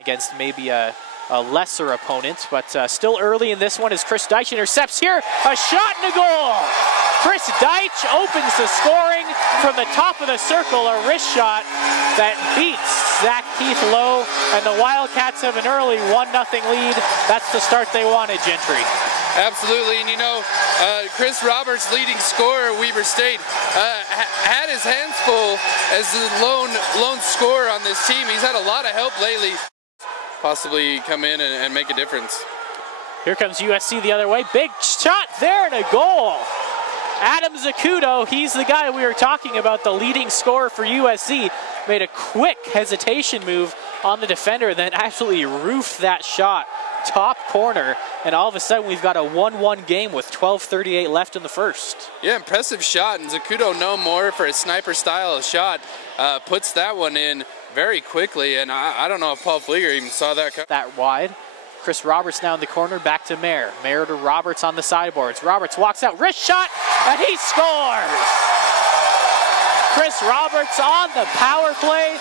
Against maybe a lesser opponent, but still early in this one as Chris Deitch intercepts here. A shot and a goal! Chris Deitch opens the scoring from the top of the circle, a wrist shot that beats Zach Keith low, and the Wildcats have an early 1-0 lead. That's the start they wanted, Gentry. Absolutely, and you know, Chris Roberts, leading scorer at Weber State, had his hands full as the lone scorer on this team. He's had a lot of help lately. Possibly come in and make a difference. Here comes USC the other way. Big shot there and a goal. Adam Zacuto, he's the guy we were talking about, the leading scorer for USC, made a quick hesitation move on the defender, then absolutely roofed that shot top corner, and all of a sudden we've got a 1-1 game with 12:38 left in the first. Yeah, impressive shot, and Zacuto, known more for his sniper style of shot, puts that one in very quickly, and I don't know if Paul Flieger even saw that. That wide. Chris Roberts now in the corner, back to Mayer. Mayer to Roberts on the sideboards. Roberts walks out, wrist shot, and he scores! Chris Roberts on the power play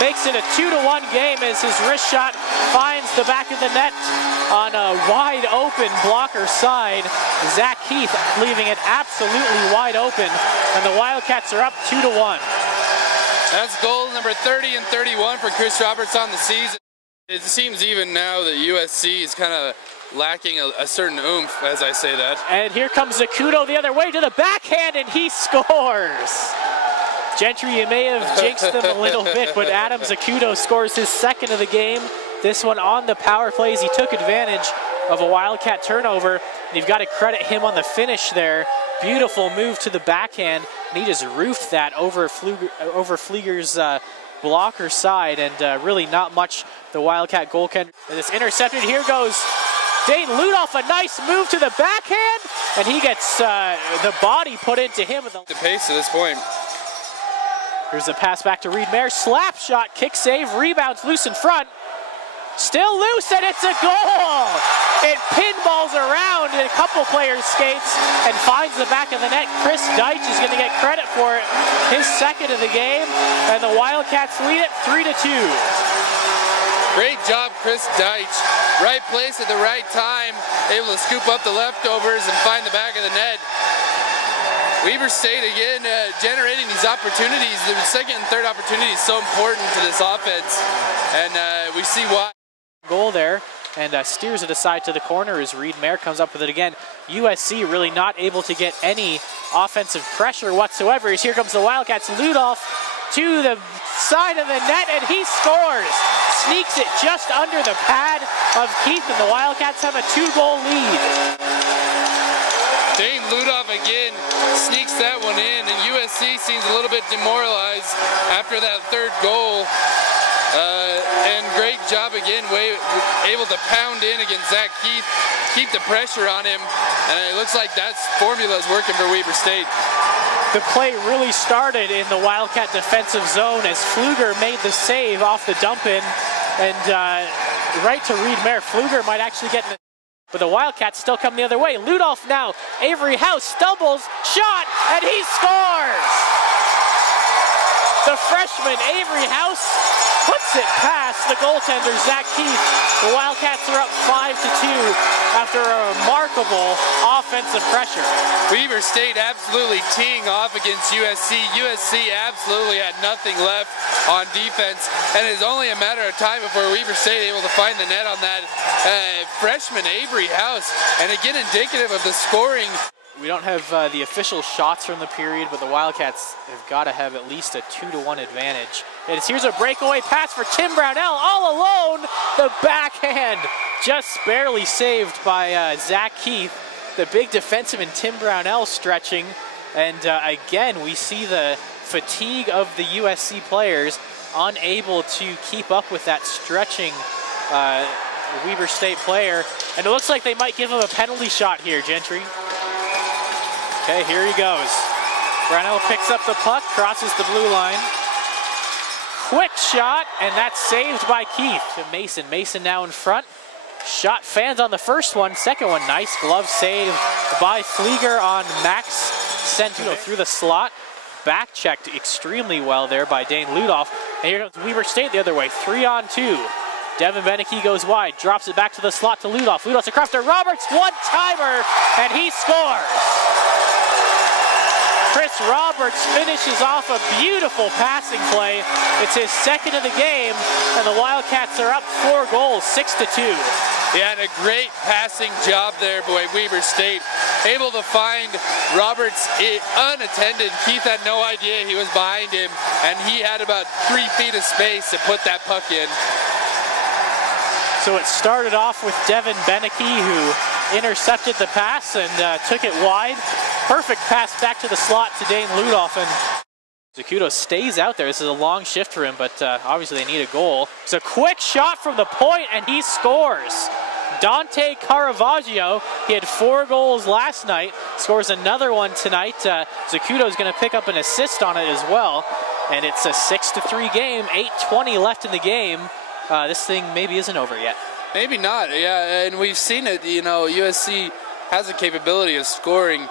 makes it a 2-1 game as his wrist shot finds the back of the net on a wide open blocker side. Zach Keith leaving it absolutely wide open, and the Wildcats are up 2-1. That's goal number 30 and 31 for Chris Roberts on the season. It seems even now that USC is kind of lacking a certain oomph, as I say that. And here comes Zacuto the other way to the backhand, and he scores! Gentry, you may have jinxed them a little bit, but Adam Zacuto scores his second of the game. This one on the power plays. He took advantage of a Wildcat turnover, and you've got to credit him on the finish there. Beautiful move to the backhand, and he just roofed that over Flieger's blocker side, and really not much the Wildcat goaltender. And it's intercepted. Here goes Dane Ludolf, a nice move to the backhand, and he gets the body put into him. The pace at this point. Here's the pass back to Reed Mayer. Slap shot, kick save, rebounds loose in front. Still loose, and it's a goal! It pinballs around a couple players' skates and finds the back of the net. Chris Deitch is going to get credit for it. His second of the game, and the Wildcats lead it 3-2. Great job, Chris Deitch. Right place at the right time, able to scoop up the leftovers and find the back of the net. Weber State again generating these opportunities. The second and third opportunity is so important to this offense, and we see why. Goal there, and steers it aside to the corner as Reed Mayer comes up with it again. USC really not able to get any offensive pressure whatsoever. As here comes the Wildcats. Ludolf to the side of the net, and he scores. Sneaks it just under the pad of Keith, and the Wildcats have a 2-goal lead. Dane Ludolf again sneaks that one in, and USC seems a little bit demoralized after that third goal. And great job again, able to pound in against Zach Keith, keep the pressure on him, and it looks like that formula is working for Weber State. The play really started in the Wildcat defensive zone as Flieger made the save off the dump-in, and right to Reed Mayer. Flieger might actually get in the... But the Wildcats still come the other way. Ludolf now, Avery House stumbles, shot, and he scores! The freshman, Avery House, puts it past the goaltender, Zach Keith. The Wildcats are up 5-2 after a remarkable offensive pressure. Weber State absolutely teeing off against USC. USC absolutely had nothing left on defense, and it's only a matter of time before Weber State able to find the net on that freshman, Avery House. And again, indicative of the scoring. We don't have the official shots from the period, but the Wildcats have got to have at least a 2-1 advantage. Here's a breakaway pass for Tim Brownell, all alone. The backhand just barely saved by Zach Keith. The big defenseman Tim Brownell stretching. And again, we see the fatigue of the USC players, unable to keep up with that stretching Weber State player. And it looks like they might give him a penalty shot here, Gentry. Okay, here he goes. Brownell picks up the puck, crosses the blue line. Quick shot, and that's saved by Keith. To Mason. Mason now in front. Shot fans on the first one. Second one, nice glove save by Flieger on Max Centeno through the slot. Back checked extremely well there by Dane Ludolf. And here comes Weber State the other way, 3-on-2. Devin Beneke goes wide, drops it back to the slot to Ludolf. Ludolf's across to Roberts, one-timer, and he scores. Chris Roberts finishes off a beautiful passing play. It's his second of the game, and the Wildcats are up 4 goals, 6-2. Yeah, and a great passing job there by Weber State. Able to find Roberts unattended. Keith had no idea he was behind him, and he had about 3 feet of space to put that puck in. So it started off with Devin Beneke, who intercepted the pass and took it wide. Perfect pass back to the slot to Dane Ludolf, and Zacuto stays out there. This is a long shift for him, but obviously they need a goal. It's a quick shot from the point, and he scores. Dante Caravaggio, he had 4 goals last night, scores another one tonight. Zacuto is going to pick up an assist on it as well, and it's a 6-3 game, 8:20 left in the game. This thing maybe isn't over yet. Maybe not, yeah, and we've seen it, you know, USC has the capability of scoring.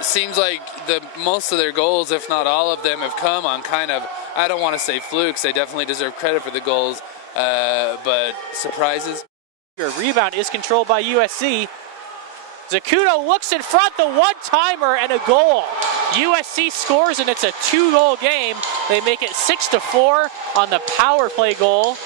Seems like most of their goals, if not all of them, have come on kind of, I don't want to say flukes, they definitely deserve credit for the goals, but surprises. Your rebound is controlled by USC. Zacuto looks in front, the one-timer and a goal. USC scores, and it's a 2-goal game. They make it 6-4 on the power play goal.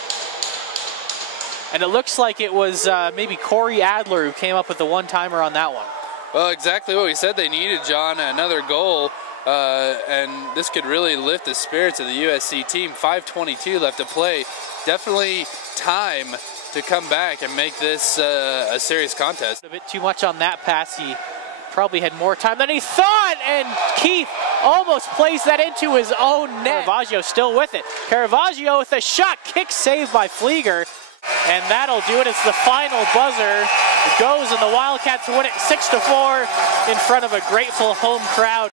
And it looks like it was maybe Corey Adler who came up with the one-timer on that one. Well, exactly what we said they needed, John, another goal, and this could really lift the spirits of the USC team. 5:22 left to play. Definitely time to come back and make this a serious contest. A bit too much on that pass. He probably had more time than he thought, and Keith almost plays that into his own net. Caravaggio still with it. Caravaggio with a shot, kick saved by Flieger. And that'll do it. It's the final buzzer. It goes, and the Wildcats win it 6-4 in front of a grateful home crowd.